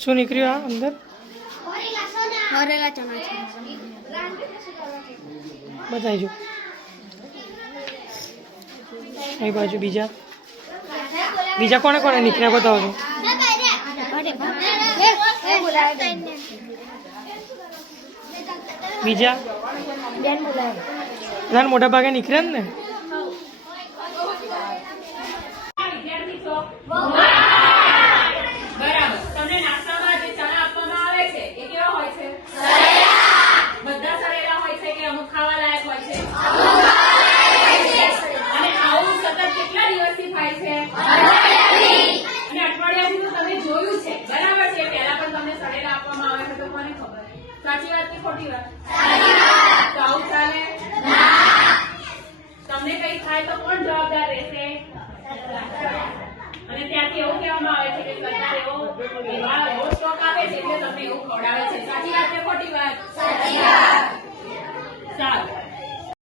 શું નીકળ્યું આ અંદર? હરેલા ચણા છે. બતાવજો. અહીં બાજુ બીજા કોને કોને નીકળ્યા બતાવો. બીજા બધાને મોટા ભાગે નીકળ્યા ને. સાચી વાત કે ખોટી વાત? તો આવું ચાલે? તમને કઈ થાય તો કોણ જવાબદાર રહેશે? અને ત્યાંથી એવું કહેવામાં આવે છે કે સરકાર એવો સ્ટોક આપે છે એટલે તમને એવું ખવડાવે છે.